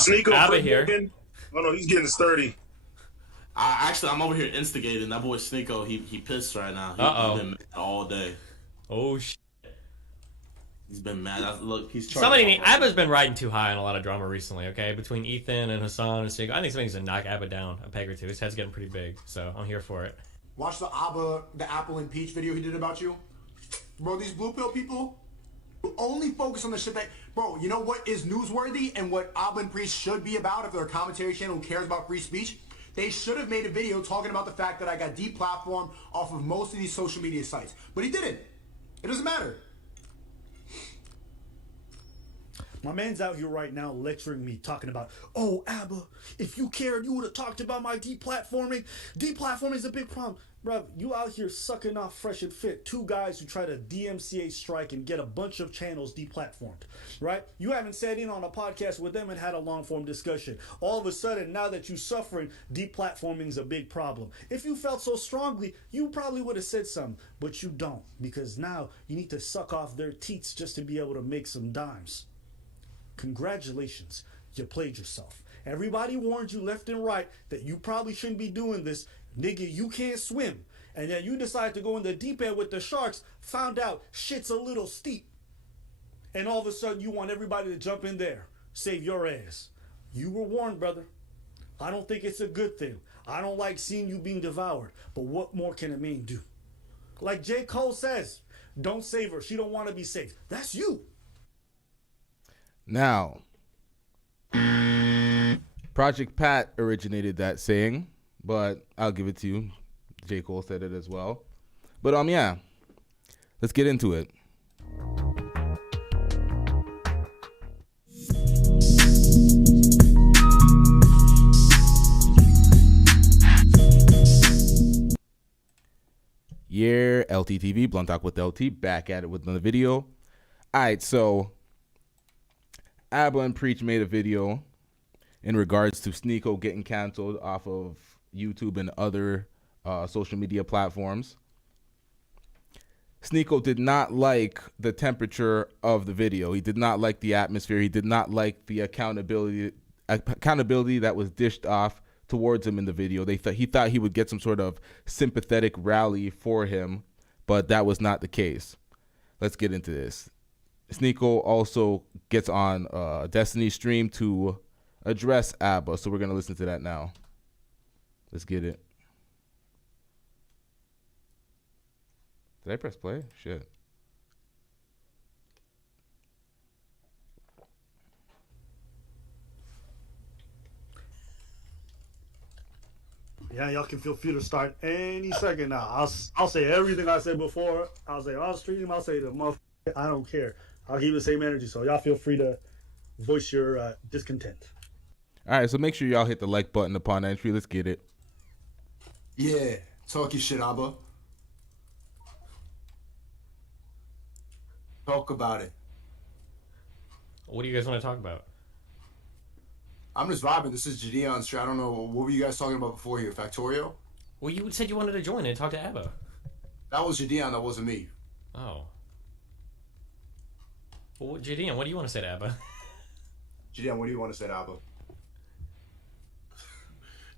Sneako Abba here. Confronts. Oh no, he's getting sturdy. I'm over here instigating. That boy Sneako, he pissed right now. He's been mad all day. Oh shit. He's been mad. Look, he's Abba's been riding too high on a lot of drama recently. Okay, between Ethan and Hassan and Sneako, I think something needs to knock Abba down a peg or two. His head's getting pretty big, so I'm here for it. Watch the apple and peach video he did about you, bro. These blue pill people only focus on the shit that, bro. You know what is newsworthy and what Abba and Priest should be about if they're a commentary channel who cares about free speech? They should have made a video talking about the fact that I got deplatformed off of most of these social media sites, but he didn't. It doesn't matter. My man's out here right now lecturing me, talking about, oh, Abba, if you cared, you would have talked about my deplatforming. Deplatforming is a big problem. Bro, you out here sucking off Fresh and Fit, two guys who try to DMCA strike and get a bunch of channels deplatformed, right? You haven't sat in on a podcast with them and had a long-form discussion. All of a sudden, now that you're suffering, deplatforming is a big problem. If you felt so strongly, you probably would have said something, but you don't, because now you need to suck off their teats just to be able to make some dimes. Congratulations, you played yourself. Everybody warned you left and right that you probably shouldn't be doing this. Nigga, you can't swim. And then you decide to go in the deep end with the sharks, found out shit's a little steep. And all of a sudden you want everybody to jump in there. Save your ass. You were warned, brother. I don't think it's a good thing. I don't like seeing you being devoured. But what more can a man do? Like J. Cole says, don't save her. She don't want to be saved. That's you. Now, Project Pat originated that saying, but I'll give it to you. J. Cole said it as well. But yeah, let's get into it. Yeah, LTTV, Blunt Talk with LT, back at it with another video. All right, so Abba and Preach made a video in regards to Sneako getting canceled off of YouTube and other social media platforms. Sneako did not like the temperature of the video. He did not like the atmosphere. He did not like the accountability that was dished off towards him in the video. He thought he would get some sort of sympathetic rally for him, but that was not the case. Let's get into this. Sneako also gets on Destiny stream to address Abba, so we're going to listen to that now. Let's get it. Did I press play? Shit. Yeah, y'all can feel free to start any second now. I'll say everything I said before. I'll say on stream. I'll say the motherfucker. I don't care. I'll keep the same energy, so y'all feel free to voice your discontent. All right, so make sure y'all hit the like button upon entry. Let's get it. Yeah, talk your shit, Abba. Talk about it. What do you guys want to talk about? I'm just vibing. This is Gideon's stream. I don't know. What were you guys talking about before here? Factorio? Well, you said you wanted to join and talk to Abba. That was Gideon. That wasn't me. Oh. Well, Gideon, what do you want to say to Abba? Gideon, what do you want to say to Abba?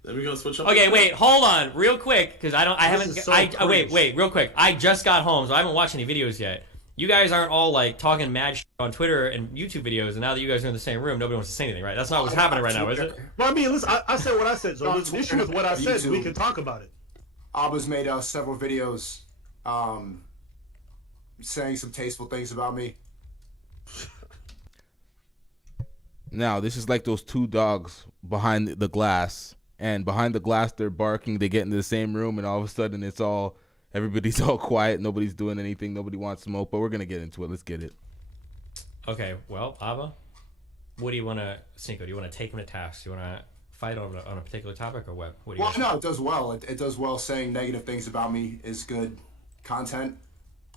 Then we're gonna switch up. Okay, wait, hold on, real quick, because wait, real quick. I just got home, so I haven't watched any videos yet. You guys aren't all like talking mad shit on Twitter and YouTube videos, and now that you guys are in the same room, nobody wants to say anything, right? That's not what's happening right now, is it? Well, I mean, listen, I said what I said, so there's an issue with what I said, so we can talk about it. Abba's made several videos saying some tasteful things about me. Now, this is like those two dogs behind the glass, and behind the glass they're barking, they get into the same room, and all of a sudden everybody's all quiet, nobody's doing anything, nobody wants smoke, but we're going to get into it. Let's get it. Okay, well, Abba, what do you want to, Sneako, do you want to take him to task? Do you want to fight on a particular topic, or what? What do you no, it does well. It does well. Saying negative things about me is good content,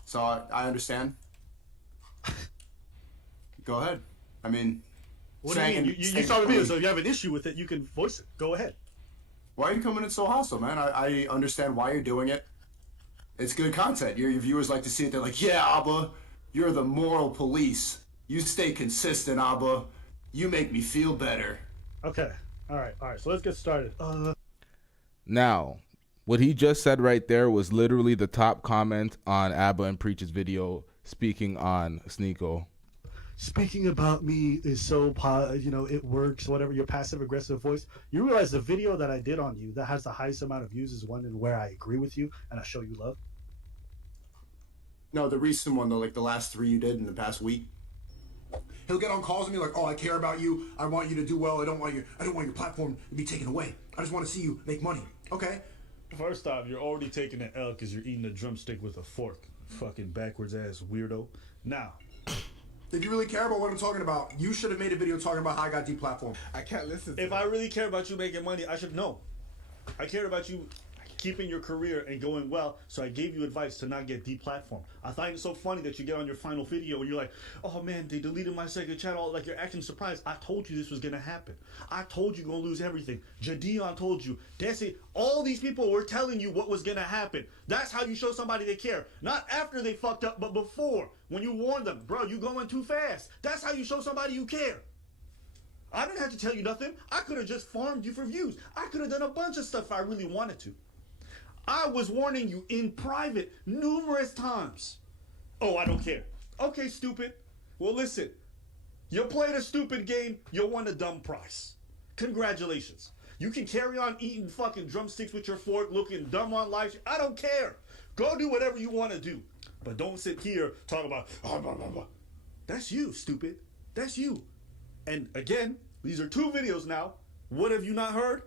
so I understand. Go ahead. I mean... What do you mean? You saw the video, so if you have an issue with it, you can voice it. Go ahead. Why are you coming in so hostile, man? I understand why you're doing it. It's good content. Your viewers like to see it. They're like, yeah, Abba, you're the moral police. You stay consistent, Abba. You make me feel better. Okay. All right. So let's get started. Now, what he just said right there was literally the top comment on Abba and Preach's video speaking on Sneako. Speaking about me is so, it works, whatever, your passive-aggressive voice. You realize the video that I did on you that has the highest amount of views is one in where I agree with you and I show you love? No, the recent one, though, like the last 3 you did in the past week. He'll get on calls with me like, oh, I care about you. I want you to do well. I don't want your platform to be taken away. I just want to see you make money. Okay? First off, you're already taking an L because you're eating a drumstick with a fork. Fucking backwards-ass weirdo. Now... If you really care about what I'm talking about, you should have made a video talking about how I got deplatformed. I can't listen to If I really care about you making money, I should know. I cared about you keeping your career and going well, so I gave you advice to not get deplatformed. I find it so funny that you get on your final video and you're like, oh man, they deleted my second channel. Like, you're acting surprised. I told you this was going to happen. I told you you're going to lose everything. Jadion told you. Desi, all these people were telling you what was going to happen. That's how you show somebody they care. Not after they fucked up, but before. When you warn them, bro, you going too fast. That's how you show somebody you care. I didn't have to tell you nothing. I could have just farmed you for views. I could have done a bunch of stuff if I really wanted to. I was warning you in private numerous times. Oh, I don't care. Okay, stupid. Well, listen. You played a stupid game. You won a dumb prize. Congratulations. You can carry on eating fucking drumsticks with your fork, looking dumb on live. I don't care. Go do whatever you want to do. But don't sit here talking about, blah, blah, blah. That's you, stupid. That's you. And again, these are 2 videos now. What have you not heard?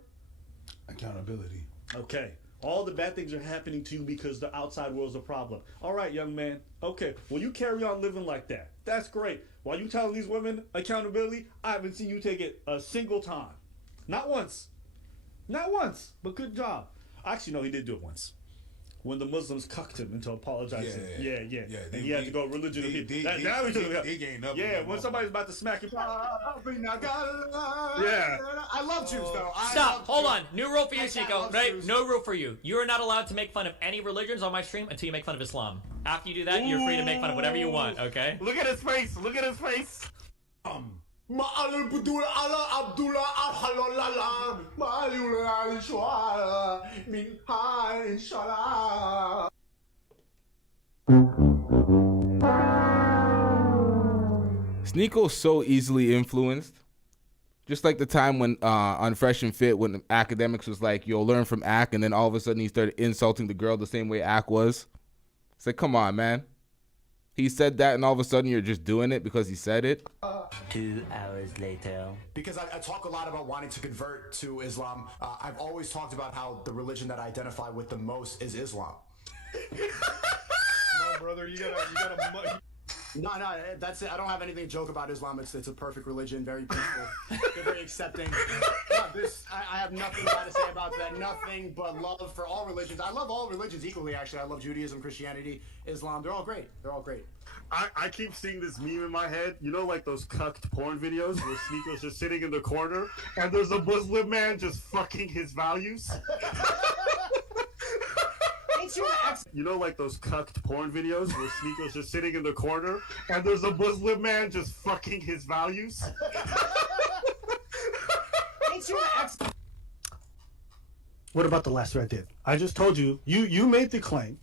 accountability. Okay. All the bad things are happening to you because the outside world's a problem. All right, young man. Okay. Well, you carry on living like that. That's great. While you telling these women accountability, I haven't seen you take it a single time. Not once. Not once. But good job. Actually, no, he did do it once. When the Muslims cucked him into apologizing. Yeah. He had to go religion. They gained up. Yeah, when somebody's about to smack him. Yeah. I love Jews, though. Stop. Hold on. New rule for you, Sneako. Right? No rule for you. You are not allowed to make fun of any religions on my stream until you make fun of Islam. After you do that, you're free to make fun of whatever you want, okay? Look at his face. Look at his face. Sneako's so easily influenced. Just like the time when on Fresh and Fit, when Academics was like, "You'll learn from Ak," and then all of a sudden he started insulting the girl the same way Ak was. It's like, come on, man. He said that, and all of a sudden you're just doing it because he said it. 2 hours later. Because I talk a lot about wanting to convert to Islam. I've always talked about how the religion that I identify with the most is Islam. Come on, brother. You gotta. No, that's it. I don't have anything to joke about Islam. It's a perfect religion, very peaceful. They're very accepting. I have nothing bad to say about that. Nothing but love for all religions. I love all religions equally, actually. I love Judaism, Christianity, Islam. They're all great. They're all great. I keep seeing this meme in my head. You know, like those cucked porn videos where Sneako's just sitting in the corner and there's a Muslim man just fucking his values? You know, like those cucked porn videos where Sneako's just sitting in the corner and there's a Muslim man just fucking his values? What about the last thread I did? I just told you, you made the claim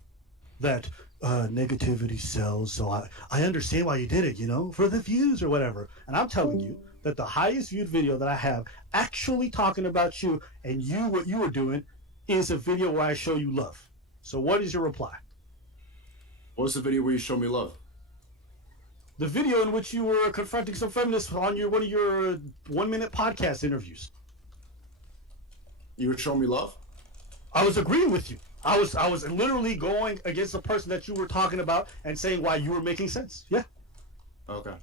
that negativity sells, so I understand why you did it, you know, for the views or whatever. And I'm telling you that the highest viewed video that I have actually talking about you and what you were doing is a video where I show you love. So what is your reply? What's the video where you show me love? The video in which you were confronting some feminists on one of your 1-minute podcast interviews. You would show me love? I was agreeing with you. I was literally going against the person that you were talking about and saying why you were making sense. Yeah. Okay.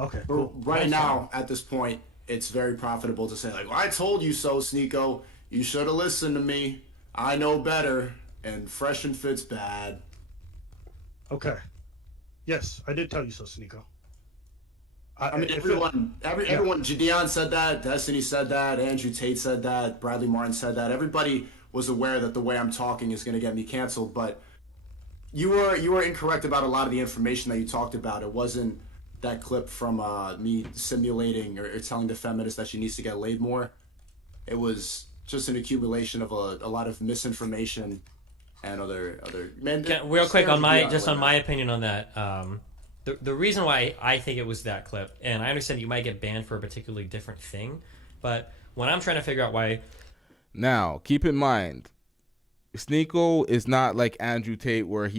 Okay. Cool. Right now, at this point, it's very profitable to say, like, well, I told you so, Sneako. You should have listened to me. I know better. And Fresh and Fit's bad. Okay. Yes, I did tell you so, Sneako. I mean, everyone, Jadion said that, Destiny said that, Andrew Tate said that, Bradley Martin said that. Everybody was aware that the way I'm talking is going to get me canceled, but you were incorrect about a lot of the information that you talked about. It wasn't that clip from me simulating or telling the feminist that she needs to get laid more. It was just an accumulation of a lot of misinformation and other men. Real quick on my opinion on that. The reason why I think it was that clip, and I understand you might get banned for a particularly different thing, but when I'm trying to figure out why. Now, keep in mind, Sneako is not like Andrew Tate, where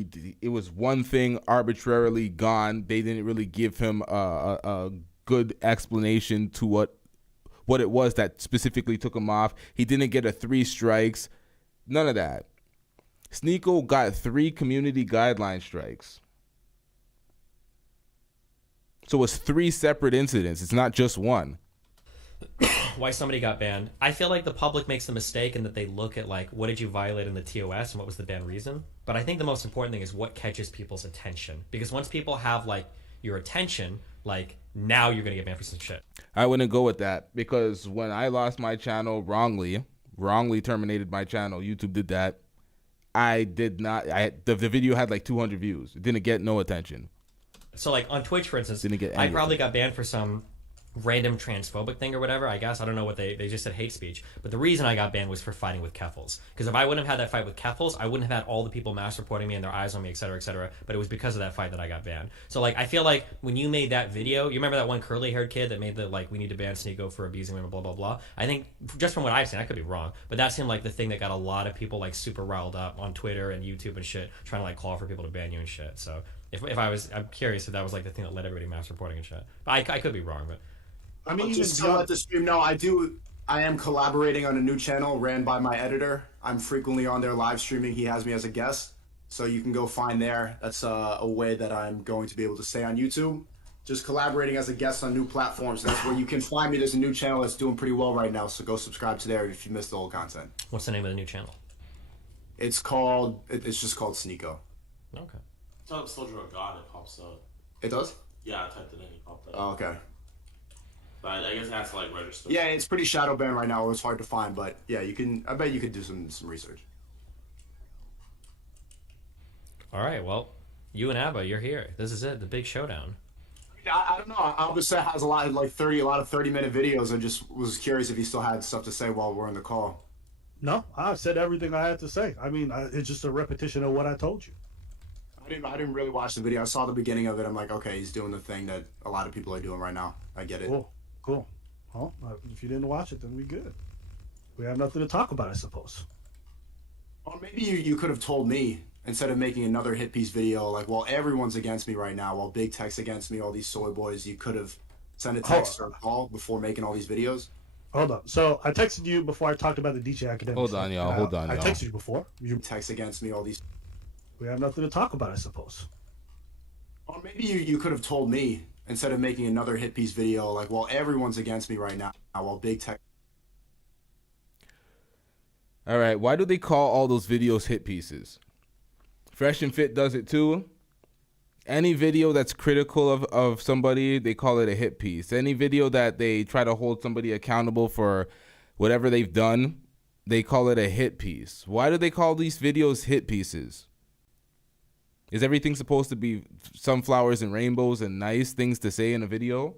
it was one thing arbitrarily gone. They didn't really give him a good explanation to what it was that specifically took him off. He didn't get a 3 strikes. None of that. Sneako got 3 community guideline strikes. So it's 3 separate incidents. It's not just one. Why somebody got banned. I feel like the public makes the mistake in that they look at like, what did you violate in the TOS and what was the ban reason? But I think the most important thing is what catches people's attention. Because once people have like your attention, like now you're going to get banned for some shit. I wouldn't go with that, because when I lost my channel wrongly terminated my channel, YouTube did that. I did not, the video had like 200 views. It didn't get no attention. So like on Twitch, for instance, I probably got banned for some random transphobic thing or whatever. I guess I don't know what they just said hate speech, but the reason I got banned was for fighting with Keffels, because if I wouldn't have had that fight with Keffels, I wouldn't have had all the people mass reporting me and their eyes on me, etc., but it was because of that fight that I got banned. So like I feel like when you made that video, you remember that one curly haired kid that made the like, we need to ban Sneako for abusing women, blah blah blah. I think just from what I've seen, I could be wrong, but that seemed like the thing that got a lot of people like super riled up on Twitter and YouTube and shit, trying to like call for people to ban you and shit. So I'm curious if that was like the thing that led everybody mass reporting and shit, but I could be wrong. But I mean, just to let the stream know, I am collaborating on a new channel ran by my editor. I'm frequently on there live streaming. He has me as a guest, so you can go find there. That's a way that I'm going to be able to stay on YouTube. Just collaborating as a guest on new platforms. That's where you can find me. There's a new channel that's doing pretty well right now, so go subscribe to there if you missed the old content. What's the name of the new channel? It's just called Sneako. Okay. Soldier of God, it pops up. It does? Yeah, I typed it in, it popped up. Oh, okay. But I guess it has to like register. Yeah, it's pretty shadow banned right now. It's hard to find, but yeah, you can. I bet you could do some research. All right, well, you and Abba, you're here. This is it, the big showdown. I don't know. Obviously, has a lot of 30-minute videos. I just was curious if he still had stuff to say while we're on the call. No, I said everything I had to say. I mean, it's just a repetition of what I told you. I didn't really watch the video. I saw the beginning of it. I'm like, okay, he's doing the thing that a lot of people are doing right now. I get it. Cool. Well, if you didn't watch it, then we good. We have nothing to talk about, I suppose. Well, maybe you could have told me, instead of making another hit piece video, like, while everyone's against me right now, while Big Tech's against me, all these soy boys, you could have sent a text or a call before making all these videos. Hold on. So I texted you before I talked about the DJ Academic. Hold on, y'all. I texted you before. You text against me, all these. We have nothing to talk about, I suppose. Well, maybe you could have told me, instead of making another hit piece video, like, while everyone's against me right now, while Big Tech. All right, why do they call all those videos hit pieces? Fresh and Fit does it too. Any video that's critical of somebody, they call it a hit piece. Any video that they try to hold somebody accountable for whatever they've done, they call it a hit piece. Why do they call these videos hit pieces? Is everything supposed to be sunflowers and rainbows and nice things to say in a video?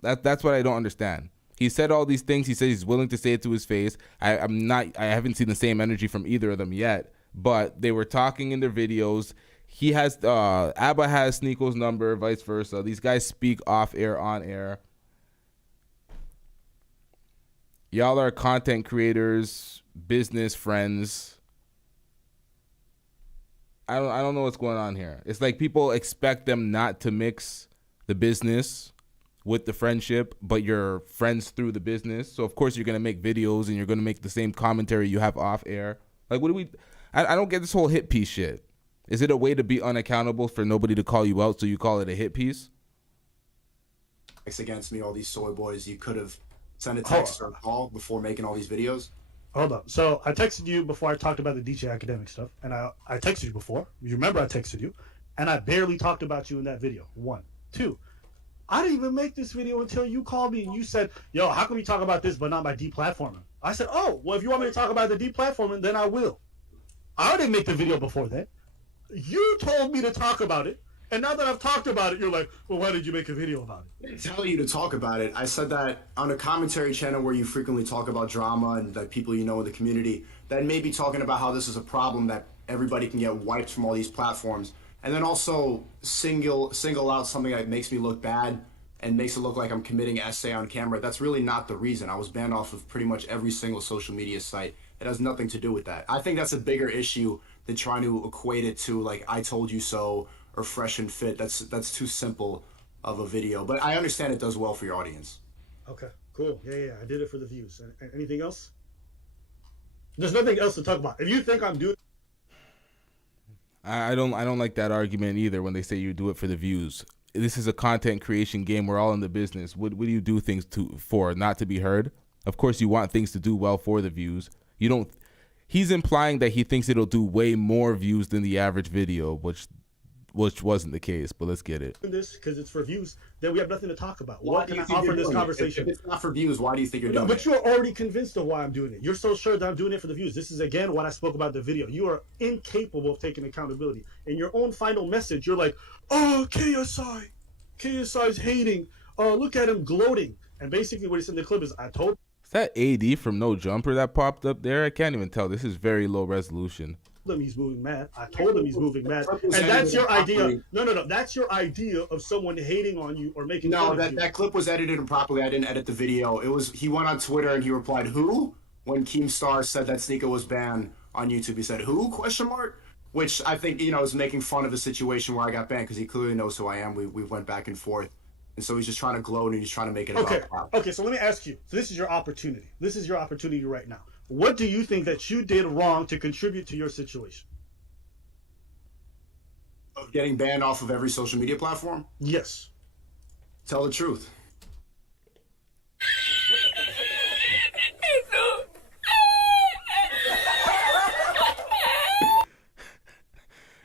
That's what I don't understand. He said all these things. He says he's willing to say it to his face. I haven't seen the same energy from either of them yet, but they were talking in their videos. He has Abba has Sneako's number, vice versa. These guys speak off air, on air. Y'all are content creators, business friends. I don't know what's going on here. It's like people expect them not to mix the business with the friendship, but you're friends through the business. So of course you're gonna make videos and you're gonna make the same commentary you have off air. Like, what do we? I don't get this whole hit piece shit. Is it a way to be unaccountable for nobody to call you out, so you call it a hit piece? Against me, all these soy boys. You could have sent a text or a call before making all these videos. Hold up. So I texted you before I talked about the DJ Academic stuff, and I texted you before. You remember I texted you, and I barely talked about you in that video. 1, 2. I didn't even make this video until you called me and you said, yo, how can we talk about this but not by deplatforming? I said, oh, well, if you want me to talk about the deplatforming, then I will. I didn't make the video before that. You told me to talk about it, And now that I've talked about it, you're like, well, why did you make a video about it? I didn't tell you to talk about it. I said that on a commentary channel where you frequently talk about drama and that people you know in the community, that may be talking about how this is a problem that everybody can get wiped from all these platforms. And then also single out something that makes me look bad and makes it look like I'm committing essay on camera. That's really not the reason. I was banned off of pretty much every single social media site. It has nothing to do with that. I think that's a bigger issue than trying to equate it to like I told you so or fresh and fit. That's too simple of a video. But I understand it does well for your audience. Okay, cool. Yeah. I did it for the views. Anything else? There's nothing else to talk about. If you think I'm doing, I don't like that argument either when they say you do it for the views. This is a content creation game. We're all in the business. What do you do things for? Not to be heard? Of course you want things to do well for the views. You don't. He's implying that he thinks it'll do way more views than the average video, which wasn't the case, but let's get it. This because it's for views, then we have nothing to talk about. What can I offer this conversation? If it's not for views, why do you think you're doing it? But you're already convinced of why I'm doing it. You're so sure that I'm doing it for the views. This is, again, what I spoke about in the video. You are incapable of taking accountability. In your own final message, you're like, oh, KSI's hating. Oh, look at him gloating. And basically what he said in the clip is, I told... Is that AD from No Jumper that popped up there? I can't even tell. This is very low resolution. Him he's moving mad. I told him he's moving mad. And that's your idea. No. That's your idea of someone hating on you or making fun of you. That clip was edited improperly. I didn't edit the video. He went on Twitter and he replied, who? When Keemstar said that Sneako was banned on YouTube, he said, who? Question mark? Which I think, is making fun of the situation where I got banned because he clearly knows who I am. We went back and forth. And so he's just trying to gloat and he's trying to make it about clout. Okay, so let me ask you. So this is your opportunity. This is your opportunity right now. What do you think that you did wrong to contribute to your situation? Of getting banned off of every social media platform? Yes. Tell the truth.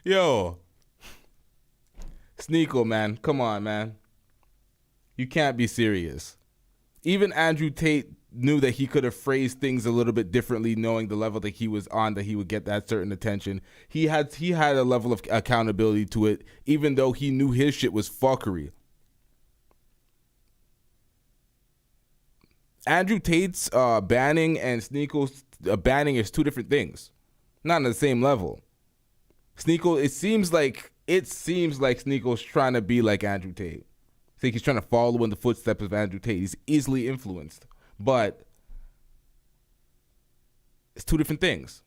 Yo. Sneako, man. Come on, man. You can't be serious. Even Andrew Tate knew that he could have phrased things a little bit differently, knowing the level that he was on, that he would get that certain attention. He had a level of accountability to it, even though he knew his shit was fuckery. Andrew Tate's banning and Sneako's banning is two different things, not on the same level. Sneako, it seems like Sneako's trying to be like Andrew Tate. I think he's trying to follow in the footsteps of Andrew Tate. He's easily influenced. But it's two different things.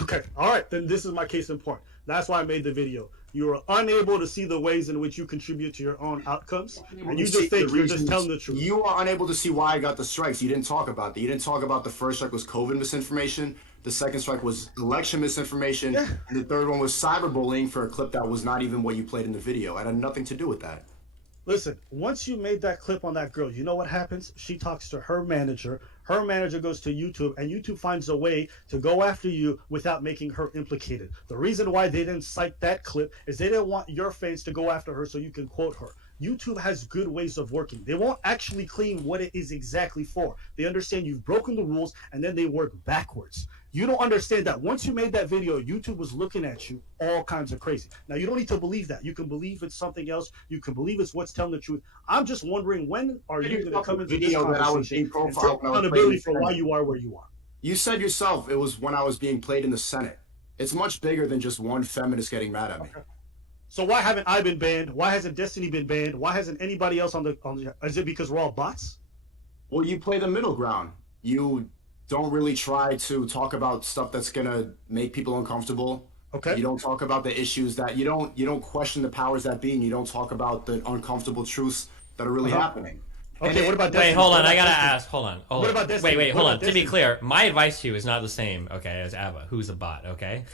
Okay, all right, then this is my case in point. That's why I made the video. You are unable to see the ways in which you contribute to your own outcomes, and you just think you're just telling the truth. You are unable to see why I got the strikes. You didn't talk about that. You didn't talk about the first strike was COVID misinformation, the second strike was election misinformation, and the third one was cyberbullying for a clip that was not even what you played in the video. It had nothing to do with that. Listen, once you made that clip on that girl, you know what happens? She talks to her manager. Her manager goes to YouTube, and YouTube finds a way to go after you without making her implicated. The reason why they didn't cite that clip is they didn't want your fans to go after her so you can quote her. YouTube has good ways of working. They won't actually claim what it is exactly for. They understand you've broken the rules, and then they work backwards. You don't understand that once you made that video, YouTube was looking at you all kinds of crazy. Now, you don't need to believe that. You can believe it's something else. You can believe it's what's telling the truth. I'm just wondering, when are you going to come into this conversation and take accountability for why you are where you are? You said yourself it was when I was being played in the Senate. It's much bigger than just one feminist getting mad at me. Okay. So why haven't I been banned? Why hasn't Destiny been banned? Why hasn't anybody else on the is it because we're all bots? Well, you play the middle ground. You don't really try to talk about stuff that's gonna make people uncomfortable. Okay. You don't talk about the issues that you don't question the powers that be, and you don't talk about the uncomfortable truths that are really happening. Okay, what about Destiny? Wait, hold on. I gotta ask. Hold on. What about Destiny? Wait, hold on. To be clear, my advice to you is not the same, okay, as Abba, who's a bot, okay?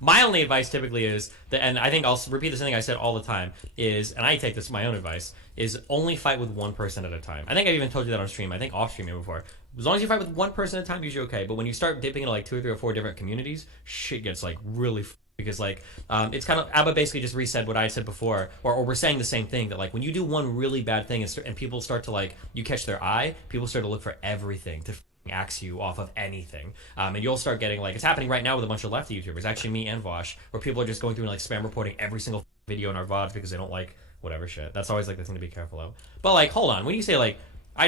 My only advice typically is, that, and I think I'll repeat the same thing I said all the time, is, and I take this my own advice, is only fight with one person at a time. I think I've even told you that on stream. I think off stream before. As long as you fight with one person at a time, usually okay. But when you start dipping into like 2 or 3 or 4 different communities, shit gets like really because like it's kind of Abba basically just resaid what I said before, or we're saying the same thing, that like when you do one really bad thing and people start to like, you catch their eye, people start to look for everything to axe you off of anything, and you'll start getting like it's happening right now with a bunch of lefty YouTubers, actually me and Vosh, where people are just going through and like spam reporting every single video in our VODs because they don't like whatever shit. That's always like the thing to be careful of. But like, hold on, when you say like I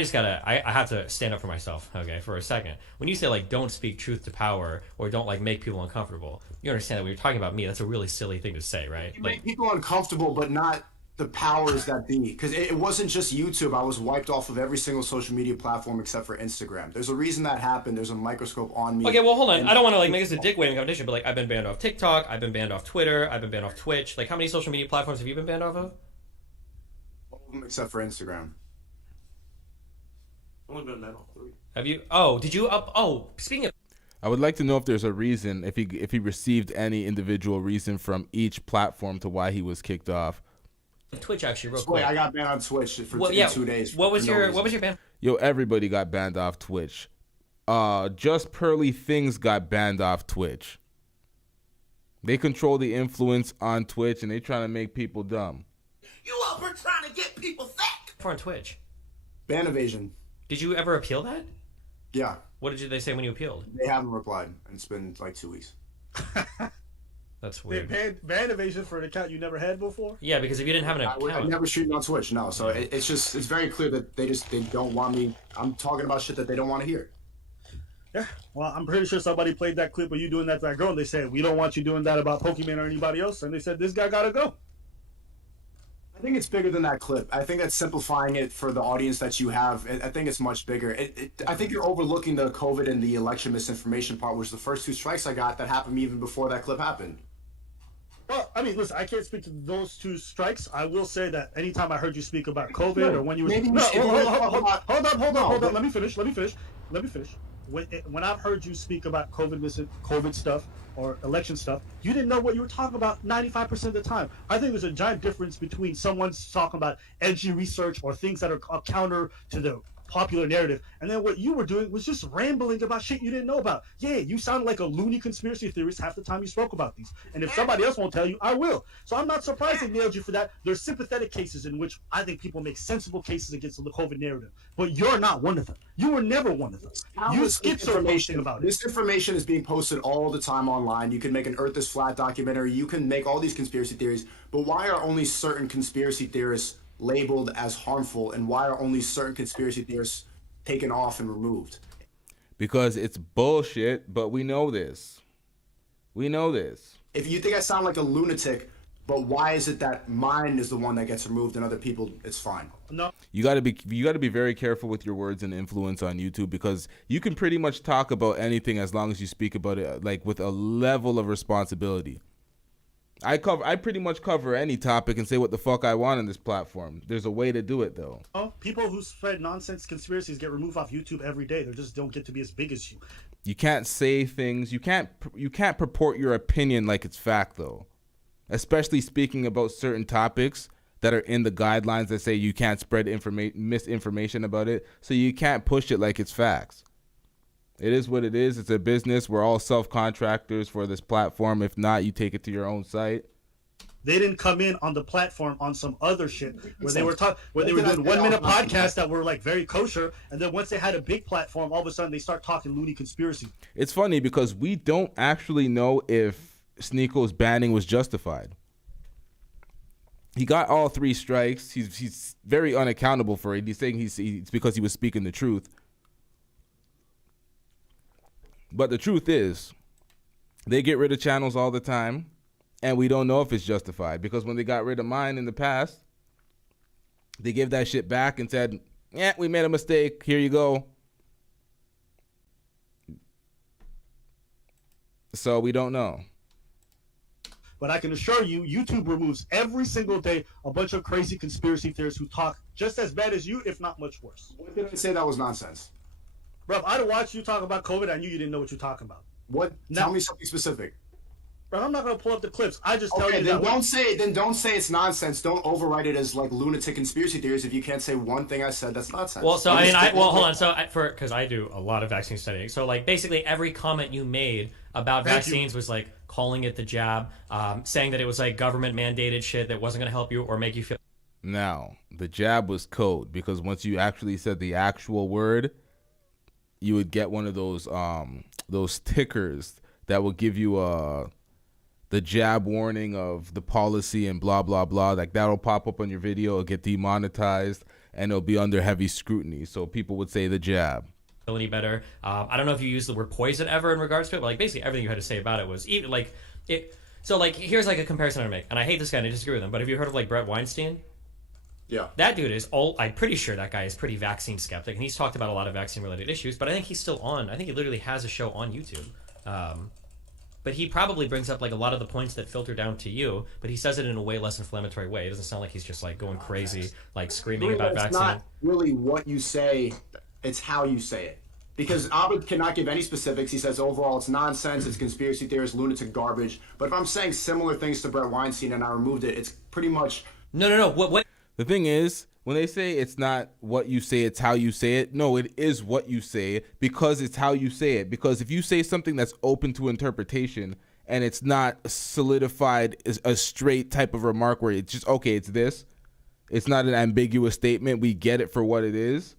have to stand up for myself, okay, for a second. When you say like don't speak truth to power or don't like make people uncomfortable, you understand that when you're talking about me, that's a really silly thing to say, right? You make people uncomfortable, but not the powers that be, because it wasn't just YouTube. I was wiped off of every single social media platform except for Instagram. There's a reason that happened. There's a microscope on me. Okay, well, hold on. I don't want to like make this a dick waving competition, but like I've been banned off TikTok, I've been banned off Twitter, I've been banned off Twitch. Like, how many social media platforms have you been banned off of? All of them except for Instagram. Only been banned off 3. Have you? Oh, did you up? Oh, speaking of. I would like to know if there's a reason, if he received any individual reason from each platform to why he was kicked off. Twitch, actually, real quick. I got banned on Twitch for 2 days. What was your ban? Yo, everybody got banned off Twitch. Just Pearly Things got banned off Twitch. They control the influence on Twitch, and they trying to make people dumb. You up here trying to get people sick? For on Twitch. Ban evasion. Did you ever appeal that? Yeah. What did they say when you appealed? They haven't replied, and it's been like 2 weeks. That's weird. Ban evasion for an account you never had before? Yeah, because if you didn't have an account, I never streamed on Twitch. No, so it's very clear that they don't want me. I'm talking about shit that they don't want to hear. Yeah, well, I'm pretty sure somebody played that clip of you doing that to that girl, and they said, we don't want you doing that about Pokemon or anybody else, and they said, this guy gotta go. I think it's bigger than that clip. I think that's simplifying it for the audience that you have. I think it's much bigger. I think you're overlooking the COVID and the election misinformation part, which the first 2 strikes I got that happened even before that clip happened. Well, I mean, listen, I can't speak to those 2 strikes. I will say that anytime I heard you speak about COVID or when you were... Hold on. Let me finish. When I've heard you speak about COVID stuff or election stuff, you didn't know what you were talking about 95% of the time. I think there's a giant difference between someone's talking about edgy research or things that are counter to the popular narrative, and then what you were doing was just rambling about shit you didn't know about. Yeah, you sounded like a loony conspiracy theorist half the time you spoke about these. And if somebody else won't tell you, I will. So I'm not surprised they nailed you for that. There's sympathetic cases in which I think people make sensible cases against the COVID narrative. But you're not one of them. You were never one of them. You skipped information about it. This information is being posted all the time online. You can make an Earth is Flat documentary. You can make all these conspiracy theories. But why are only certain conspiracy theorists labeled as harmful, and why are only certain conspiracy theorists taken off and removed? Because it's bullshit, but we know this. If you think I sound like a lunatic, but why is it that mine is the one that gets removed and other people it's fine? No. You got to be very careful with your words and influence on YouTube, because you can pretty much talk about anything as long as you speak about it like with a level of responsibility. I pretty much cover any topic and say what the fuck I want on this platform. There's a way to do it, though. People who spread nonsense conspiracies get removed off YouTube every day. They just don't get to be as big as you. You can't say things. You can't purport your opinion like it's fact, though. Especially speaking about certain topics that are in the guidelines that say you can't spread misinformation about it. So you can't push it like it's facts. It is what it is. It's a business. We're all self-contractors for this platform. If not, you take it to your own site. They didn't come in on the platform on some other shit where they were doing 1-minute podcasts that were like very kosher, and then once they had a big platform, all of a sudden they start talking loony conspiracy. It's funny because we don't actually know if Sneako's banning was justified. He got all 3 strikes. He's very unaccountable for it. He's saying it's because he was speaking the truth. But the truth is, they get rid of channels all the time, and we don't know if it's justified, because when they got rid of mine in the past, they gave that shit back and said, yeah, we made a mistake. Here you go. So we don't know. But I can assure you, YouTube removes every single day a bunch of crazy conspiracy theorists who talk just as bad as you, if not much worse. What did I say that was nonsense? Bro, I'd have watched you talk about COVID. I knew you didn't know what you're talking about. What? Tell me something specific. Bro, I'm not gonna pull up the clips. I just tell you. Then don't say it's nonsense. Don't overwrite it as like lunatic conspiracy theories if you can't say one thing I said that's nonsense. Well, so hold on. So because I do a lot of vaccine studying, so like basically every comment you made about vaccines was like calling it the jab, saying that it was like government mandated shit that wasn't gonna help you or make you feel. Now, the jab was code, because once you actually said the actual word, you would get one of those tickers that will give you the jab warning of the policy and blah blah blah. Like that'll pop up on your video, it'll get demonetized, and it'll be under heavy scrutiny. So people would say the jab. Any better? I don't know if you used the word poison ever in regards to it, but like basically everything you had to say about it was even like it. So like here's like a comparison I make, and I hate this guy and I disagree with him. But have you heard of like Brett Weinstein? Yeah. That dude is all. I'm pretty sure that guy is pretty vaccine skeptic, and he's talked about a lot of vaccine related issues. But I think he's still on. I think he literally has a show on YouTube. But he probably brings up like a lot of the points that filter down to you, but he says it in a way less inflammatory way. It doesn't sound like he's just like going crazy, like screaming about vaccine. It's not really what you say, it's how you say it. Because Abed cannot give any specifics. He says overall it's nonsense, it's conspiracy theories, lunatic garbage. But if I'm saying similar things to Brett Weinstein and I removed it, it's pretty much... No. What? The thing is, when they say it's not what you say, it's how you say it, no, it is what you say because it's how you say it. Because if you say something that's open to interpretation and it's not solidified as a straight type of remark where it's just, okay, it's this. It's not an ambiguous statement. We get it for what it is.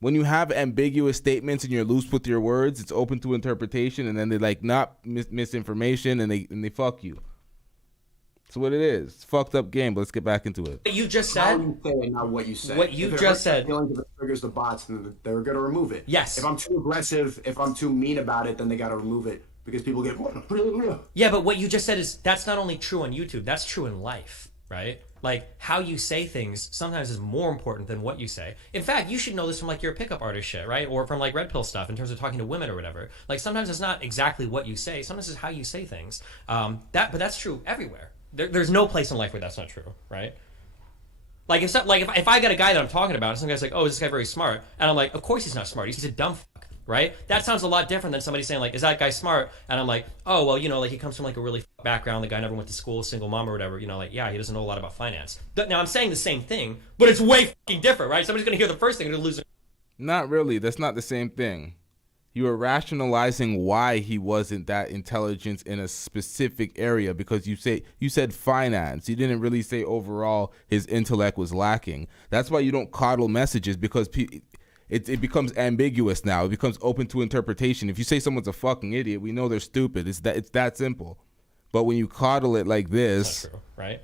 When you have ambiguous statements and you're loose with your words, it's open to interpretation, and then they like misinformation, and they fuck you. That's what it is. It's a fucked up game, but let's get back into it. What you just said. How you say it, not what you say. What you just said. If it triggers the bots, then they're going to remove it. Yes. If I'm too aggressive, if I'm too mean about it, then they got to remove it because people get. Yeah, but what you just said is that's not only true on YouTube. That's true in life, right? Like how you say things sometimes is more important than what you say. In fact, you should know this from like your pickup artist shit, right? Or from like red pill stuff in terms of talking to women or whatever. Like sometimes it's not exactly what you say. Sometimes it's how you say things. But that's true everywhere. There's no place in life where that's not true, right? Like if I got a guy that I'm talking about, and some guy's like, "Oh, is this guy very smart?" And I'm like, "Of course he's not smart. He's a dumb fuck." Right? That sounds a lot different than somebody saying like, "Is that guy smart?" And I'm like, "Oh, well, you know, like he comes from like a really background. The guy never went to school, single mom or whatever. You know, like yeah, he doesn't know a lot about finance." Now I'm saying the same thing, but it's way fucking different, right? Somebody's gonna hear the first thing and lose. Not really. That's not the same thing. You were rationalizing why he wasn't that intelligent in a specific area because you said finance. You didn't really say overall his intellect was lacking. That's why you don't coddle messages because it becomes ambiguous now. It becomes open to interpretation. If you say someone's a fucking idiot, we know they're stupid. It's that simple. But when you coddle it like this, that's not true, right?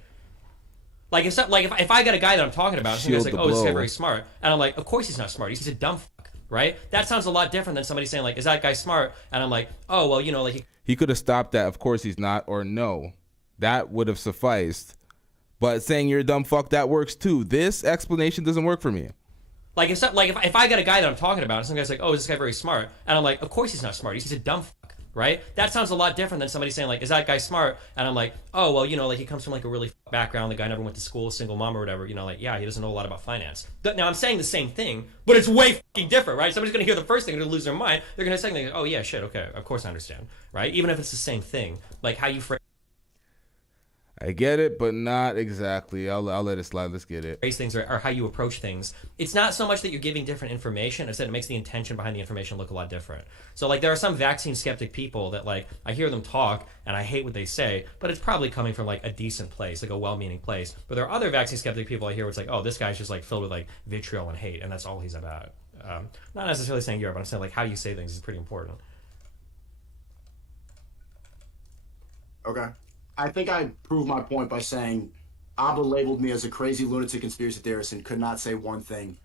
Like if I got a guy that I'm talking about, and he's like, "Oh, this guy very smart," and I'm like, "Of course he's not smart. He's a dumb fuck." Right? That sounds a lot different than somebody saying like, "Is that guy smart?" And I'm like, "Oh, well, you know, like he could have stopped that. Of course he's not, or no, that would have sufficed. But saying you're a dumb fuck, that works too. This explanation doesn't work for me. Like if I got a guy that I'm talking about, and some guy's like, "Oh, is this guy very smart?" And I'm like, "Of course he's not smart. He's a dumb fuck." Right? That sounds a lot different than somebody saying like, "Is that guy smart?" And I'm like, "Oh, well, you know, like he comes from like a really background. The guy never went to school, single mom or whatever. You know, like yeah, he doesn't know a lot about finance." Now I'm saying the same thing, but it's way fucking different, right? Somebody's gonna hear the first thing and they're gonna lose their mind. They're gonna say, like, "Oh yeah, shit, okay, of course I understand." Right? Even if it's the same thing, like how you phrase. I get it, but not exactly. I'll let it slide. Let's get it. Phrase things or how you approach things. It's not so much that you're giving different information, it's that it makes the intention behind the information look a lot different. So like there are some vaccine skeptic people that like I hear them talk and I hate what they say, but it's probably coming from like a decent place, like a well-meaning place. But there are other vaccine skeptic people I hear where it's like, oh, this guy's just like filled with like vitriol and hate, and that's all he's about. Not necessarily saying you're, but I'm saying like how you say things is pretty important. Okay. I think I proved my point by saying Abba labeled me as a crazy lunatic conspiracy theorist and could not say one thing.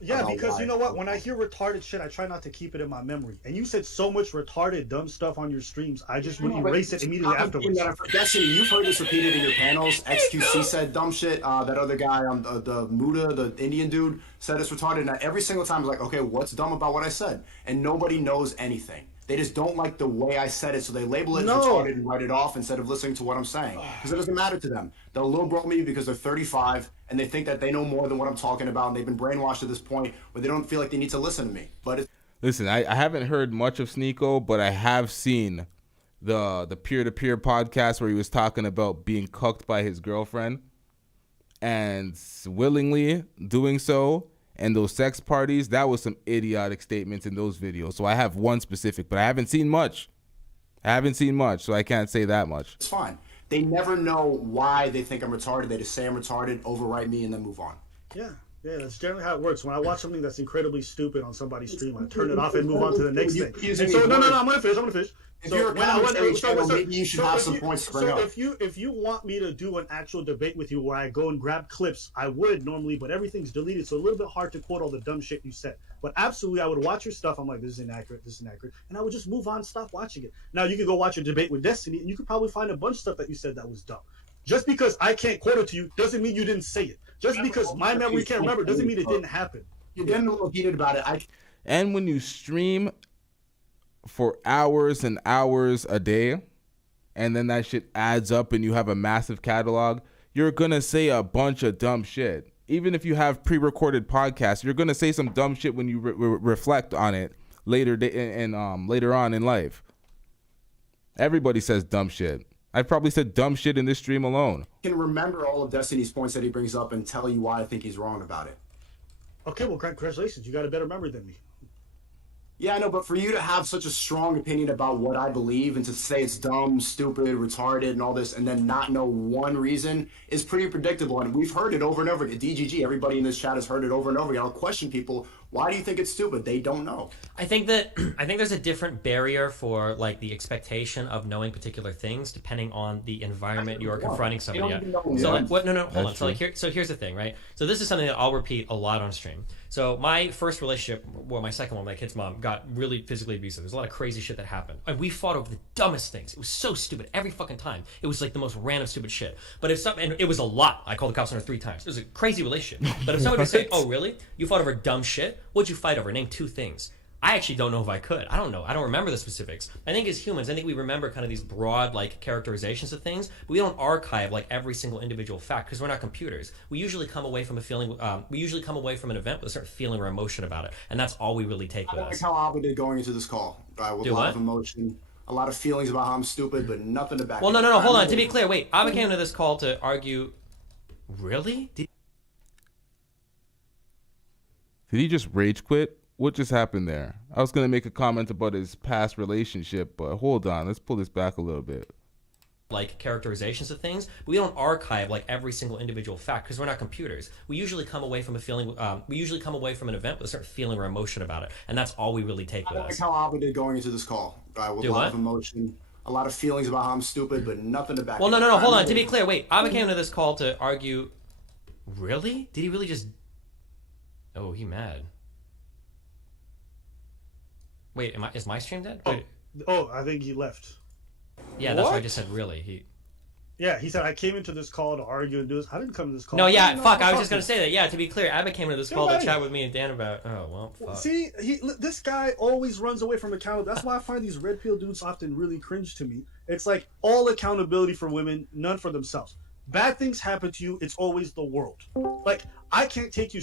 Yeah, because you know what? When I hear retarded shit, I try not to keep it in my memory. And you said so much retarded, dumb stuff on your streams, I just would erase it immediately afterwards. Destiny, you've heard this repeated in your panels. XQC said dumb shit. That other guy on the Muda, the Indian dude, said it's retarded. And every single time I was like, okay, what's dumb about what I said? And nobody knows anything. They just don't like the way I said it, so they label it retarded and write it off instead of listening to what I'm saying. Because it doesn't matter to them. They'll lowbrow me because they're 35, and they think that they know more than what I'm talking about, and they've been brainwashed to this point where they don't feel like they need to listen to me. But listen, I haven't heard much of Sneako, but I have seen the peer-to-peer podcast where he was talking about being cucked by his girlfriend and willingly doing so. And those sex parties, that was some idiotic statements in those videos. So I have one specific, but I haven't seen much. So I can't say that much. It's fine. They never know why they think I'm retarded. They just say I'm retarded, overwrite me, and then move on. Yeah. Yeah, that's generally how it works. When I watch something that's incredibly stupid on somebody's stream, I turn it off and move on to the next thing. And so, no, I'm gonna finish. If you're a commentary channel, maybe you should have some points to bring up. If you want me to do an actual debate with you where I go and grab clips, I would normally, but everything's deleted, so a little bit hard to quote all the dumb shit you said. But absolutely, I would watch your stuff. I'm like, this is inaccurate, and I would just move on, stop watching it. Now you could go watch a debate with Destiny, and you could probably find a bunch of stuff that you said that was dumb. Just because I can't quote it to you doesn't mean you didn't say it. Just because my memory can't remember doesn't mean it didn't happen. You're getting a little heated about it. And when you stream for hours and hours a day, and then that shit adds up and you have a massive catalog, you're going to say a bunch of dumb shit. Even if you have pre-recorded podcasts, you're going to say some dumb shit when you reflect on it later on in life. Everybody says dumb shit. I've probably said dumb shit in this stream alone. I can remember all of Destiny's points that he brings up and tell you why I think he's wrong about it. Okay, well, congratulations. You got a better memory than me. Yeah, I know, but for you to have such a strong opinion about what I believe and to say it's dumb, stupid, retarded, and all this, and then not know one reason is pretty predictable. And we've heard it over and over again. DGG, everybody in this chat has heard it over and over again. I'll question people, why do you think it's stupid? They don't know. I think there's a different barrier for like the expectation of knowing particular things depending on the environment you are confronting somebody at. So like, hold on. So here's the thing, right? So this is something that I'll repeat a lot on stream. So my first relationship, well, my second one, my kid's mom, got really physically abusive. There's a lot of crazy shit that happened. And we fought over the dumbest things. It was so stupid every fucking time. It was like the most random stupid shit. But if something, and it was a lot. I called the cops on her 3 times. It was a crazy relationship. But if somebody would say, "Oh, really? You fought over dumb shit? What'd you fight over? Name 2 things." I actually don't know if I could. I don't know. I don't remember the specifics. I think as humans, I think we remember kind of these broad like characterizations of things, but we don't archive like every single individual fact because we're not computers. We usually come away from a feeling. We usually come away from an event with a certain feeling or emotion about it, and that's all we really take with us. I like how Abba did going into this call. With a lot of emotion, a lot of feelings about how I'm stupid, but nothing to back. Well, no. Hold on. To be clear, wait. Abba came to this call to argue. Really? Did he just rage quit? What just happened there? I was going to make a comment about his past relationship, but hold on. Let's pull this back a little bit. Like characterizations of things, but we don't archive like every single individual fact because we're not computers. We usually come away from a feeling. We usually come away from an event with a certain feeling or emotion about it, and that's all we really take with us. I like how Abba did going into this call. With a lot of emotion, a lot of feelings about how I'm stupid, but nothing to back. Well, no. Hold on. To be clear, wait. Abba came to this call to argue. Really? Did he really just? Oh, he mad. Wait, is my stream dead? Oh, I think he left. Yeah, that's why I just said really. Yeah, he said I came into this call to argue and do this. I didn't come to this call. No, yeah, fuck. I was just gonna say that. Yeah, to be clear, Abba came to this call to chat with me and Dan about. Oh well, fuck. See, this guy always runs away from accountability. That's why I find these red pill dudes often really cringe to me. It's like all accountability for women, none for themselves. Bad things happen to you. It's always the world. Like I can't take you.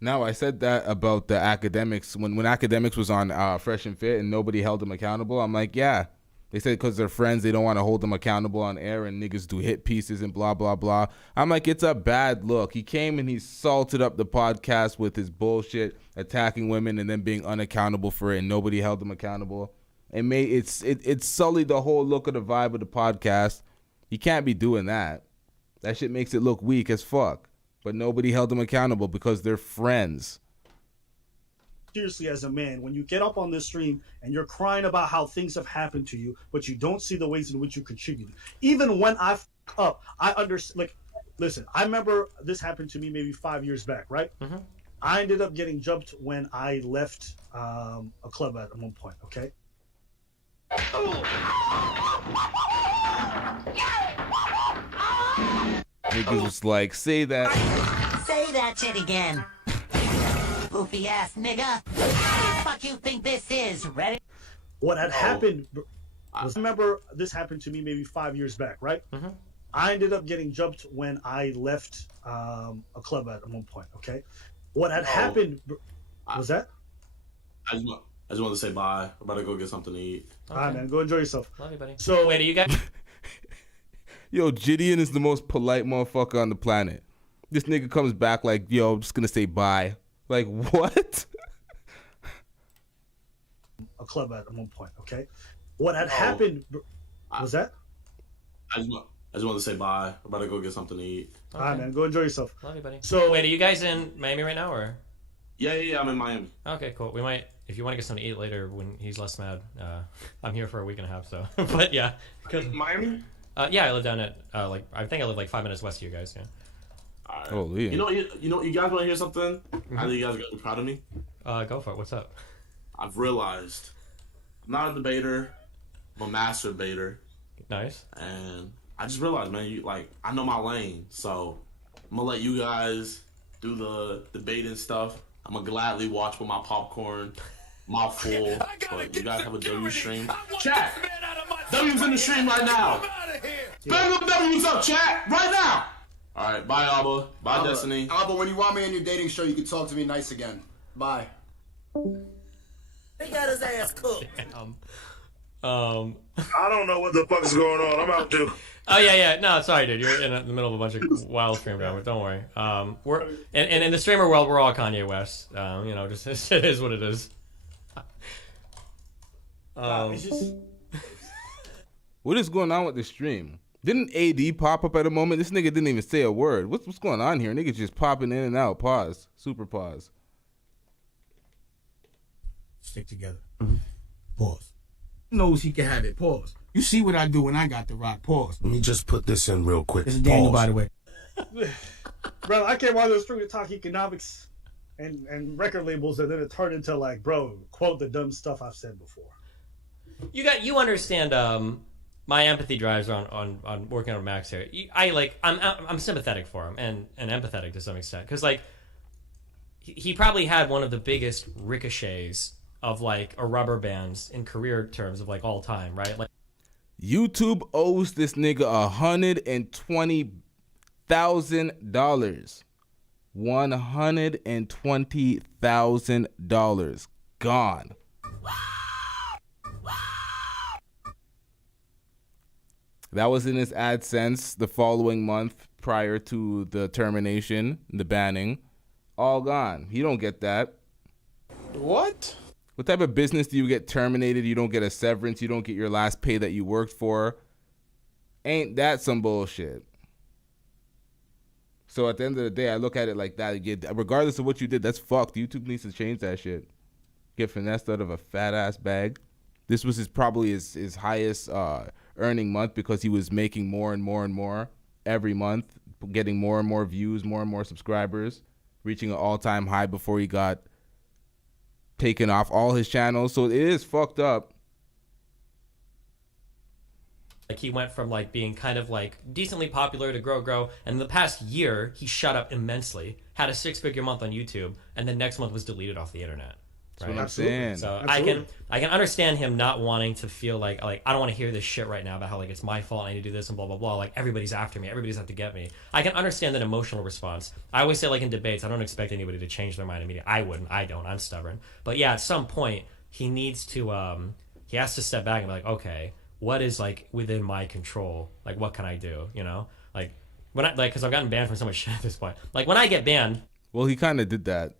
Now, I said that about the academics. When academics was on Fresh and Fit and nobody held them accountable, I'm like, yeah. They said because they're friends, they don't want to hold them accountable on air and niggas do hit pieces and blah, blah, blah. I'm like, it's a bad look. He came and he salted up the podcast with his bullshit, attacking women and then being unaccountable for it and nobody held him accountable. It sullied the whole look of the vibe of the podcast. He can't be doing that. That shit makes it look weak as fuck. But nobody held them accountable because they're friends. Seriously, as a man, when you get up on this stream and you're crying about how things have happened to you, but you don't see the ways in which you contributed. Even when I f up, I understand. Like, listen, I remember this happened to me maybe 5 years back, right? Mm-hmm. I ended up getting jumped when I left a club at one point, okay? Niggas was like, say that. Say that shit again. Poofy ass nigga. What you think this is? Ready? What had happened was, remember this happened to me maybe 5 years back, right? Mm-hmm. I ended up getting jumped when I left a club at one point, okay? What had happened was that? I just wanted to say bye. I'm about to go get something to eat. Okay. All right, man. Go enjoy yourself. Love you, buddy. So, wait, are you guys... Yo, Gideon is the most polite motherfucker on the planet. This nigga comes back like, yo, I'm just gonna say bye. Like, what? A club at one point, okay? What had happened was that? I I just wanted to say bye. I'm about to go get something to eat. All right, man. Go enjoy yourself. Love you, buddy. So wait, are you guys in Miami right now, or? Yeah. I'm in Miami. Okay, cool. We might, if you want to get something to eat later when he's less mad. I'm here for a week and a half, so. But yeah. Miami? Yeah, I live down at I think I live like 5 minutes west of you guys. Yeah. All right. Oh, yeah. You know, you guys want to hear something? I think you guys are gonna be proud of me. Go for it. What's up? I've realized I'm not a debater. I'm a master debater. Nice. And I just realized, man, I know my lane, so I'm gonna let you guys do the debating stuff. I'm gonna gladly watch with my popcorn, mouth full. But you guys have a W stream. Chat! W's in the stream right now. Bang them W's up, chat, right now. All right, bye, Abba. Bye, Destiny. Abba, when you want me in your dating show, you can talk to me nice again. Bye. He got his ass cooked. I don't know what the fuck is going on. I'm out too. Oh yeah. No, sorry, dude. You're in the middle of a bunch of wild stream drama. Don't worry. We're and in the streamer world, we're all Kanye West. Just it is what it is. it's just What is going on with the stream? Didn't AD pop up at a moment? This nigga didn't even say a word. What's going on here? Niggas just popping in and out. Pause. Super pause. Stick together. Pause. Knows he can have it. Pause. You see what I do when I got the rock. Pause. Let me just put this in real quick. This is Daniel, by the way. bro, I came on the stream to talk economics and record labels, and then it turned into like, bro, quote the dumb stuff I've said before. You understand my empathy drives on working on Max here. I'm sympathetic for him and empathetic to some extent, because like he probably had one of the biggest ricochets of like a rubber bands in career terms of like all time, right? Like YouTube owes this nigga $120,000. $120,000 gone. That was in his AdSense the following month prior to the termination, the banning. All gone. You don't get that. What? What type of business do you get terminated? You don't get a severance. You don't get your last pay that you worked for. Ain't that some bullshit? So at the end of the day, I look at it like that. Regardless of what you did, that's fucked. YouTube needs to change that shit. Get finessed out of a fat ass bag. This was probably his highest earning month, because he was making more and more and more every month, getting more and more views, more and more subscribers, reaching an all-time high before he got taken off all his channels. So it is fucked up. Like he went from like being kind of like decently popular to grow, and in the past year he shot up immensely, had a 6-figure month on YouTube, and then next month was deleted off the internet. That's what I'm saying. So Absolutely. I can understand him not wanting to feel like I don't want to hear this shit right now about how like it's my fault, I need to do this and blah blah blah. Like everybody's after me, everybody's out to get me. I can understand that emotional response. I always say like in debates, I don't expect anybody to change their mind immediately. I wouldn't. I don't. I'm stubborn. But yeah, at some point he needs to he has to step back and be like, okay, what is like within my control? Like what can I do? You know, like when because I've gotten banned from so much shit at this point. Like when I get banned. Well, he kind of did that,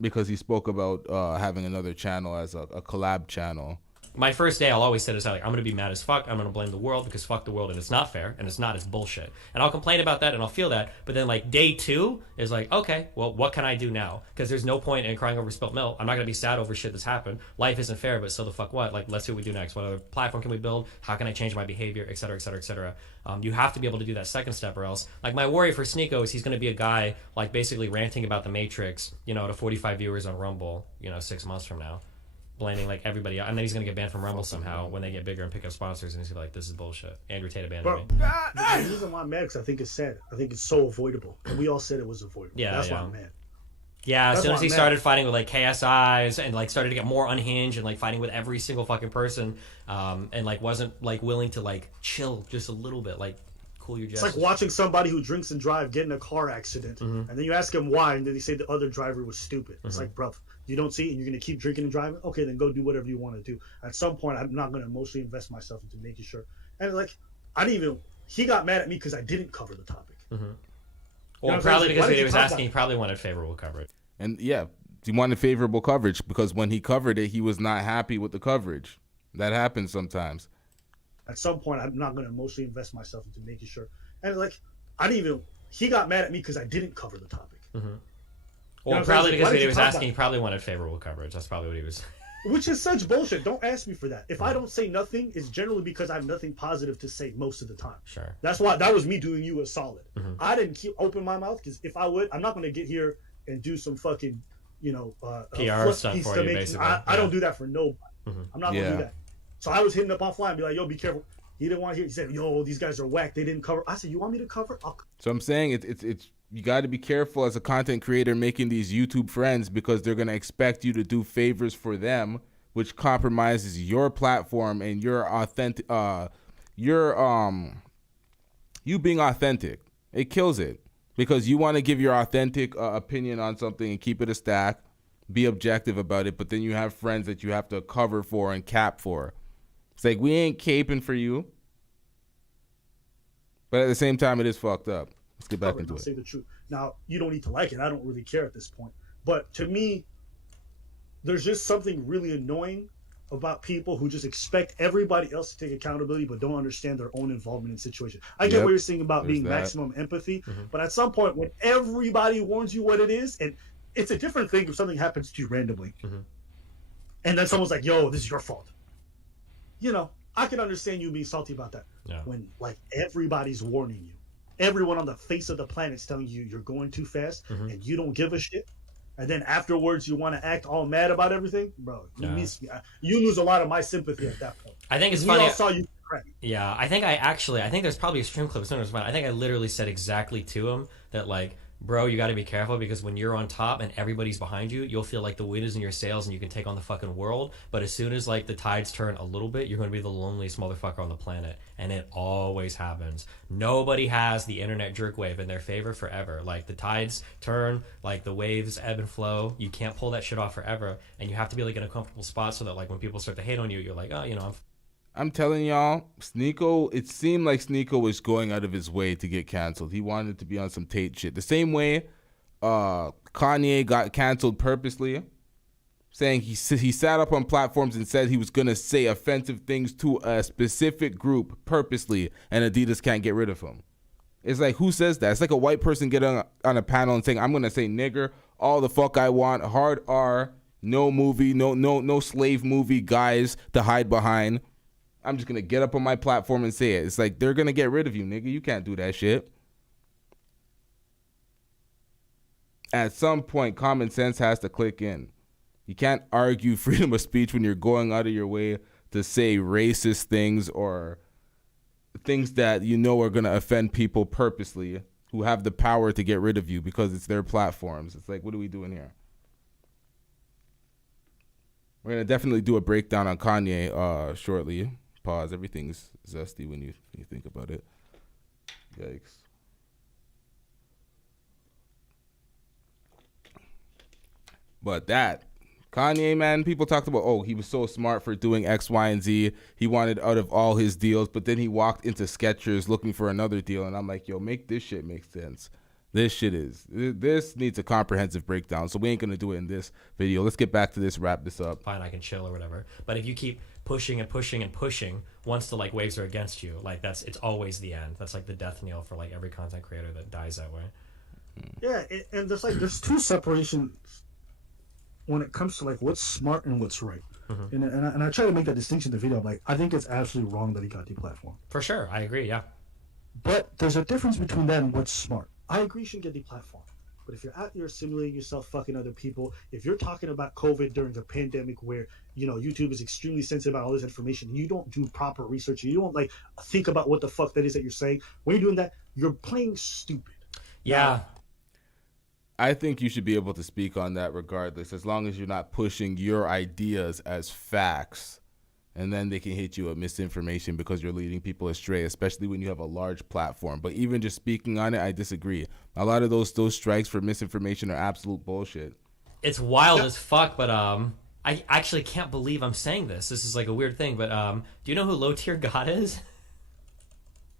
because he spoke about having another channel as a collab channel. My first day, I'll always say this, like, I'm going to be mad as fuck. I'm going to blame the world because fuck the world and it's not fair and it's not, it's bullshit. And I'll complain about that and I'll feel that. But then like day 2 is like, okay, well, what can I do now? Because there's no point in crying over spilt milk. I'm not going to be sad over shit that's happened. Life isn't fair, but so the fuck what? Like, let's see what we do next. What other platform can we build? How can I change my behavior, et cetera, et cetera, et cetera. You have to be able to do that second step, or else, like, my worry for Sneako is he's going to be a guy like basically ranting about the Matrix, you know, to 45 viewers on Rumble, you know, 6 months from now, blaming like everybody else. And then he's going to get banned from Rumble somehow when they get bigger and pick up sponsors, and he's gonna be like, this is bullshit. Andrew Tate abandoned me. The reason why I'm mad is I think it's sad. I think it's so avoidable, and we all said it was avoidable. Yeah, that's yeah. why I'm mad. Yeah, as That's soon why as he I'm mad. started fighting with like KSIs and like started to get more unhinged and like fighting with every single fucking person, and like wasn't like willing to like chill just a little bit, like cool your jets. It's like watching somebody who drinks and drive get in a car accident, and then you ask him why, and then they say the other driver was stupid. It's like, bro, you don't see it, and you're gonna keep drinking and driving. Okay, then go do whatever you want to do. At some point, I'm not gonna emotionally invest myself into making sure. And like, I didn't even. He got mad at me because I didn't cover the topic. Well, know, probably like, because why did he you was talk asking, about- he probably wanted favorable coverage. And yeah, he wanted favorable coverage because when he covered it, he was not happy with the coverage. That happens sometimes. At some point, I'm not going to emotionally invest myself into making sure. And like, I didn't even. He got mad at me because I didn't cover the topic. Mm-hmm. You Well, probably because he was asking, he probably wanted favorable coverage. That's probably what he was. Which is such bullshit. Don't ask me for that. If I don't say nothing, it's generally because I have nothing positive to say most of the time. Sure. That's why that was me doing you a solid. I didn't keep open my mouth because if I would, I'm not going to get here and do some fucking, PR stuff for you, basically. I don't do that for nobody. I'm not going to do that. So I was hitting up offline and be like, yo, be careful. He didn't want to hear. He said, yo, these guys are whack. They didn't cover. I said, you want me to cover? So I'm saying it's you got to be careful as a content creator making these YouTube friends because they're going to expect you to do favors for them, which compromises your platform and your authentic, you being authentic. It kills it because you want to give your authentic opinion on something and keep it a stack, be objective about it, but then you have friends that you have to cover for and cap for. It's like, we ain't caping for you. But at the same time, it is fucked up. Let's get back into it. Say the truth. Now, you don't need to like it. I don't really care at this point. But to me, there's just something really annoying about people who just expect everybody else to take accountability but don't understand their own involvement in situations. I get what you're saying about being maximum empathy, but at some point when everybody warns you what it is, and it's a different thing if something happens to you randomly, and then someone's like, yo, this is your fault. I can understand you being salty about that. Yeah. When, like, everybody's warning you. Everyone on the face of the planet is telling you you're going too fast and you don't give a shit. And then afterwards you want to act all mad about everything. Bro, you miss me. You lose a lot of my sympathy at that point. I think it's funny. We all saw you crack. Yeah, I think there's probably a stream clip. I think I literally said exactly to him that, like, bro, you got to be careful because when you're on top and everybody's behind you, you'll feel like the wind is in your sails and you can take on the fucking world. But as soon as, like, the tides turn a little bit, you're going to be the loneliest motherfucker on the planet. And it always happens. Nobody has the internet jerk wave in their favor forever. Like, the tides turn, like, the waves ebb and flow. You can't pull that shit off forever. And you have to be, like, in a comfortable spot so that, like, when people start to hate on you, you're like, oh, I'm telling y'all, Sneako, it seemed like Sneako was going out of his way to get canceled. He wanted to be on some Tate shit. The same way Kanye got canceled purposely, saying he sat up on platforms and said he was going to say offensive things to a specific group purposely, and Adidas can't get rid of him. It's like, who says that? It's like a white person getting on a panel and saying, I'm going to say nigger, all the fuck I want, hard R, no movie, no slave movie guys to hide behind. I'm just going to get up on my platform and say it. It's like, they're going to get rid of you, nigga. You can't do that shit. At some point, common sense has to click in. You can't argue freedom of speech when you're going out of your way to say racist things or things that you know are going to offend people purposely who have the power to get rid of you because it's their platforms. It's like, what are we doing here? We're going to definitely do a breakdown on Kanye shortly. Pause. Everything's zesty when you think about it. Yikes. But that Kanye, man, people talked about, oh, he was so smart for doing X, Y, and Z. He wanted out of all his deals, but then he walked into Skechers looking for another deal, and I'm like, yo, make this shit make sense. This needs a comprehensive breakdown, so we ain't going to do it in this video. Let's get back to this, wrap this up. Fine, I can chill or whatever. But if you keep pushing and pushing and pushing, once the, like, waves are against you, like, it's always the end. That's, like, the death knell for, like, every content creator that dies that way. Yeah, and there's two separations when it comes to, like, what's smart and what's right. Mm-hmm. And I try to make that distinction in the video. I'm like, I think it's absolutely wrong that he got deplatformed. For sure, I agree, yeah. But there's a difference between that and what's smart. I agree you should get deplatformed. But if you're out there simulating yourself, fucking other people, if you're talking about COVID during a pandemic where, you know, YouTube is extremely sensitive about all this information, and you don't do proper research, and you don't, like, think about what the fuck that is that you're saying, when you're doing that, you're playing stupid. Yeah. I think you should be able to speak on that regardless, as long as you're not pushing your ideas as facts. And then they can hit you with misinformation because you're leading people astray, especially when you have a large platform. But even just speaking on it, I disagree. A lot of those strikes for misinformation are absolute bullshit. It's wild as fuck, but I actually can't believe I'm saying this. This is like a weird thing, but do you know who Low Tier God is?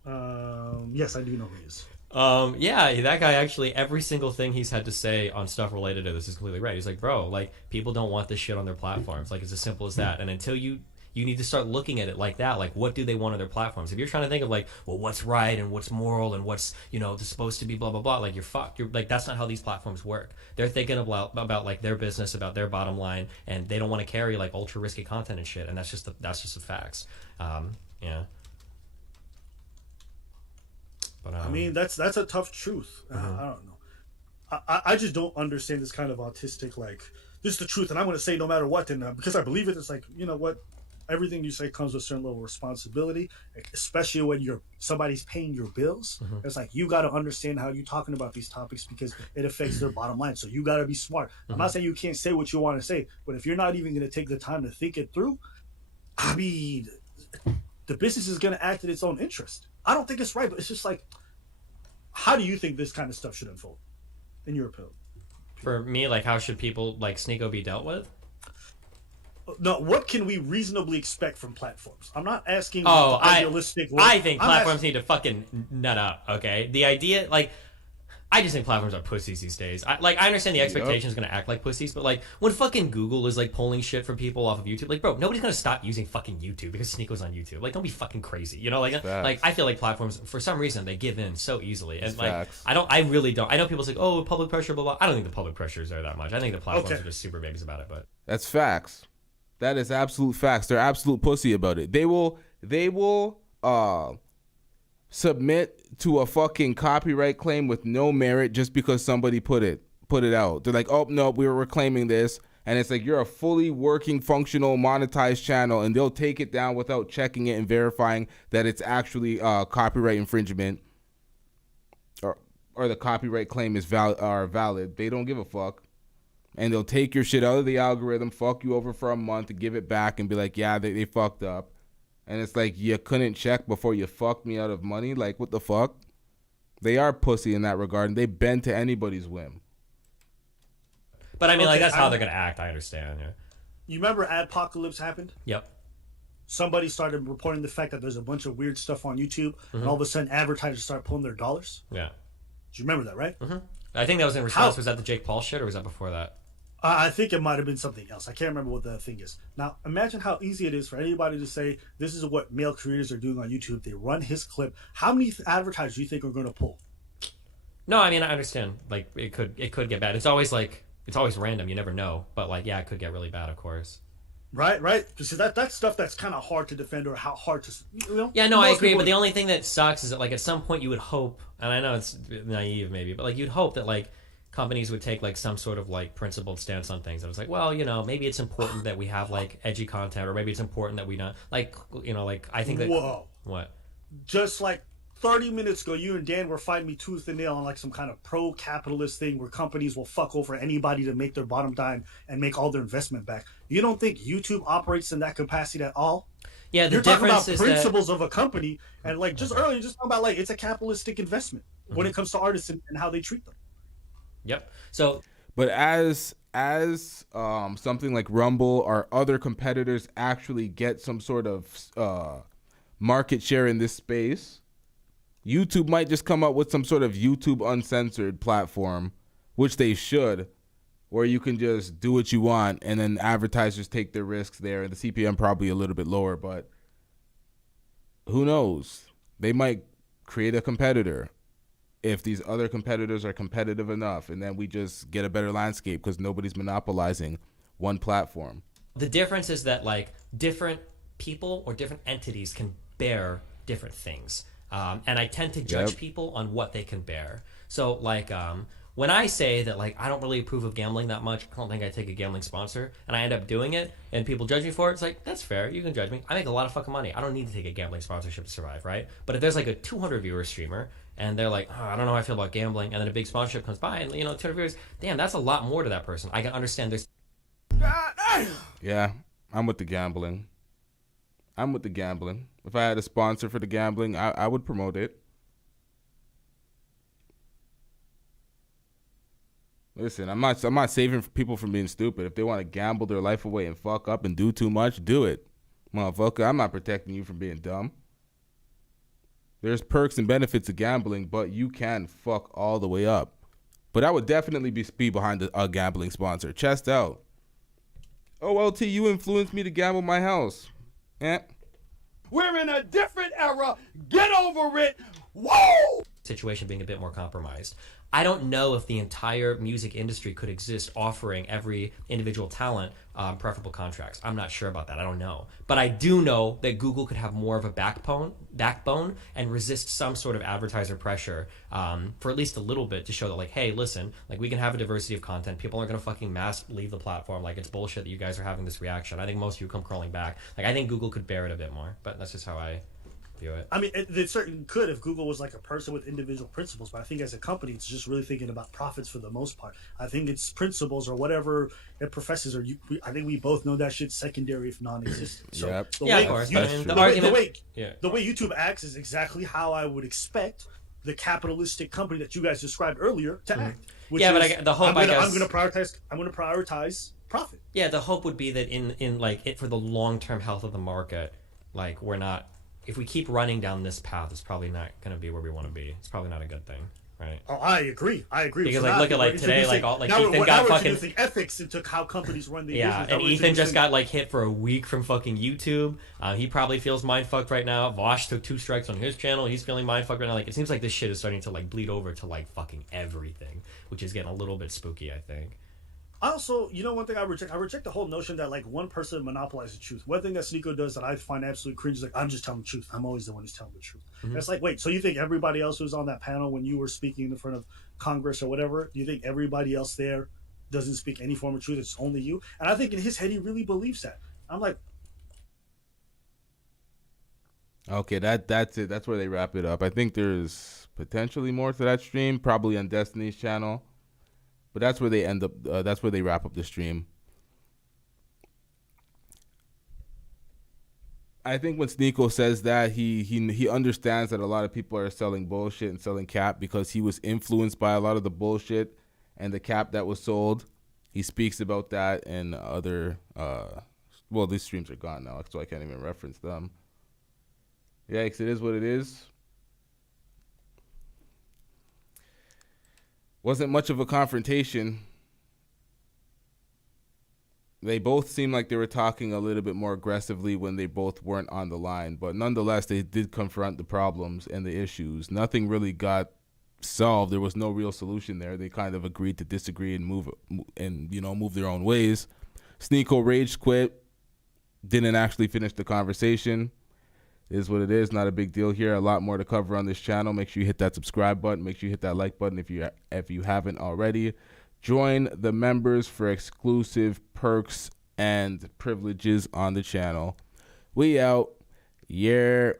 Yes, I do know who he is. Yeah, that guy actually, every single thing he's had to say on stuff related to this is completely right. He's like, bro, like, people don't want this shit on their platforms. Like, it's as simple as that. And until you you need to start looking at it like that. Like, what do they want on their platforms? If you're trying to think of like, well, what's right and what's moral and what's, supposed to be blah, blah, blah, like you're fucked. You're like, that's not how these platforms work. They're thinking about like their business, about their bottom line, and they don't want to carry like ultra risky content and shit. And that's just the facts. Yeah. But, I mean, that's a tough truth. I don't know. I just don't understand this kind of autistic, like, this is the truth, and I'm going to say no matter what. And because I believe it, it's like, you know what? Everything you say comes with a certain level of responsibility, especially when somebody's paying your bills. It's like, you got to understand how you're talking about these topics because it affects their bottom line. So you got to be smart. I'm not saying you can't say what you want to say, but if you're not even going to take the time to think it through, I mean, the business is going to act in its own interest. I don't think it's right, but it's just like, how do you think this kind of stuff should unfold, in your opinion? For me, like, how should people like Sneako be dealt with? No, what can we reasonably expect from platforms? I'm not asking. Idealistic. I think platforms need to fucking nut up. Okay, the idea, like, I just think platforms are pussies these days. I understand the expectation is going to act like pussies, but like when fucking Google is like pulling shit from people off of YouTube, like, bro, nobody's going to stop using fucking YouTube because Sneako's on YouTube. Like, don't be fucking crazy, like I feel like platforms for some reason they give in so easily, and like I really don't. I know people say, oh, public pressure, blah blah. I don't think the public pressures are that much. I think the platforms are just super babies about it. But that's facts. That is absolute facts. They're absolute pussy about it. They will submit to a fucking copyright claim with no merit just because somebody put it out. They're like, oh no, we were reclaiming this, and it's like, you're a fully working, functional, monetized channel, and they'll take it down without checking it and verifying that it's actually copyright infringement or the copyright claim is valid. They don't give a fuck. And they'll take your shit out of the algorithm, fuck you over for a month, and give it back and be like, yeah, they fucked up. And it's like, you couldn't check before you fucked me out of money? Like, what the fuck? They are pussy in that regard, and they bend to anybody's whim. But I mean, like, that's how they're going to act, I understand. Yeah. You remember Adpocalypse happened? Yep. Somebody started reporting the fact that there's a bunch of weird stuff on YouTube, and all of a sudden advertisers start pulling their dollars. Yeah. Do you remember that, right? I think that was in response. Was that the Jake Paul shit, or was that before that? I think it might have been something else. I can't remember what the thing is. Now, imagine how easy it is for anybody to say, this is what male creators are doing on YouTube. They run his clip. How many advertisers do you think are going to pull? No, I mean, I understand. Like, it could get bad. It's always random. You never know. But, like, yeah, it could get really bad, of course. Right. Because that's stuff that's kind of hard to defend or how hard to, Yeah, no, I agree. But the only thing that sucks is that, like, at some point you would hope, and I know it's naive maybe, but, like, you'd hope that, like, companies would take like some sort of like principled stance on things. I was like, well, maybe it's important that we have like edgy content, or maybe it's important that we not like, like I think that. Whoa. What? Just like 30 minutes ago, you and Dan were fighting me tooth and nail on like some kind of pro-capitalist thing where companies will fuck over anybody to make their bottom line and make all their investment back. You don't think YouTube operates in that capacity at all? Yeah, you're talking about principles of a company, and like just earlier, just talking about like it's a capitalistic investment when it comes to artists and how they treat them. Yep. So, but as something like Rumble or other competitors actually get some sort of market share in this space, YouTube might just come up with some sort of YouTube uncensored platform, which they should, where you can just do what you want, and then advertisers take their risks there, and the CPM probably a little bit lower, but who knows? They might create a competitor if these other competitors are competitive enough, and then we just get a better landscape because nobody's monopolizing one platform. The difference is that like different people or different entities can bear different things. And I tend to judge people on what they can bear. So like when I say that like I don't really approve of gambling that much, I don't think I take a gambling sponsor, and I end up doing it and people judge me for it, it's like, that's fair, you can judge me. I make a lot of fucking money. I don't need to take a gambling sponsorship to survive, right? But if there's like a 200 viewer streamer and they're like, I don't know how I feel about gambling, and then a big sponsorship comes by and 200 viewers, damn, that's a lot more to that person. I can understand there's... Yeah, I'm with the gambling. If I had a sponsor for the gambling, I would promote it. Listen, I'm not saving people from being stupid. If they want to gamble their life away and fuck up and do too much, do it. Motherfucker, I'm not protecting you from being dumb. There's perks and benefits of gambling, but you can fuck all the way up. But I would definitely be behind a gambling sponsor. Chest out. Oh, LT, you influenced me to gamble my house. Yeah. We're in a different era. Get over it. Whoa! Situation being a bit more compromised. I don't know if the entire music industry could exist offering every individual talent preferable contracts. I'm not sure about that. I don't know. But I do know that Google could have more of a backbone and resist some sort of advertiser pressure for at least a little bit to show that, like, hey, listen, like, we can have a diversity of content. People aren't going to fucking mass leave the platform. Like, it's bullshit that you guys are having this reaction. I think most of you come crawling back. Like, I think Google could bear it a bit more. But that's just how I view it. I mean, it certainly could if Google was like a person with individual principles, but I think as a company, it's just really thinking about profits for the most part. I think its principles or whatever it professes, I think we both know that shit's secondary if non-existent. So Yep. the Yeah, way, of course. the way YouTube acts is exactly how I would expect the capitalistic company that you guys described earlier to act. Which Yeah, but is, the hope, I'm I going guess- to prioritize profit. Yeah, the hope would be that in like it for the long-term health of the market, like we're not. If we keep running down this path, it's probably not going to be where we want to be. It's probably not a good thing, right? Oh, I agree. Because like look at like today, like all like Ethan now got we're fucking introducing ethics into how companies run their yeah, business. and Ethan just got like hit for a week from fucking YouTube. He probably feels mind fucked right now. Vosh took 2 strikes on his channel. He's feeling mind fucked right now. Like it seems like this shit is starting to like bleed over to like fucking everything, which is getting a little bit spooky, I think. Also, you know, one thing I reject the whole notion that like one person monopolizes the truth. One thing that Sneako does that I find absolutely cringe is like, I'm just telling the truth. I'm always the one who's telling the truth. And it's like, wait, so you think everybody else who was on that panel when you were speaking in front of Congress or whatever, do you think everybody else there doesn't speak any form of truth? It's only you? And I think in his head he really believes that. I'm like, Okay, that's it. That's where they wrap it up. I think there's potentially more to that stream, probably on Destiny's channel. But that's where they end up. That's where they wrap up the stream. I think when Sneako says that, he understands that a lot of people are selling bullshit and selling cap because he was influenced by a lot of the bullshit and the cap that was sold. He speaks about that in other. Well, these streams are gone now, so I can't even reference them. Yikes! It is what it is. Wasn't much of a confrontation. They both seemed like they were talking a little bit more aggressively when they both weren't on the line. But nonetheless, they did confront the problems and the issues. Nothing really got solved. There was no real solution there. They kind of agreed to disagree and move their own ways. Sneako rage quit. Didn't actually finish the conversation. Is what it is. Not a big deal here. A lot more to cover on this channel. Make sure you hit that subscribe button. Make sure you hit that like button if you haven't already. Join the members for exclusive perks and privileges on the channel. We out. Yeah.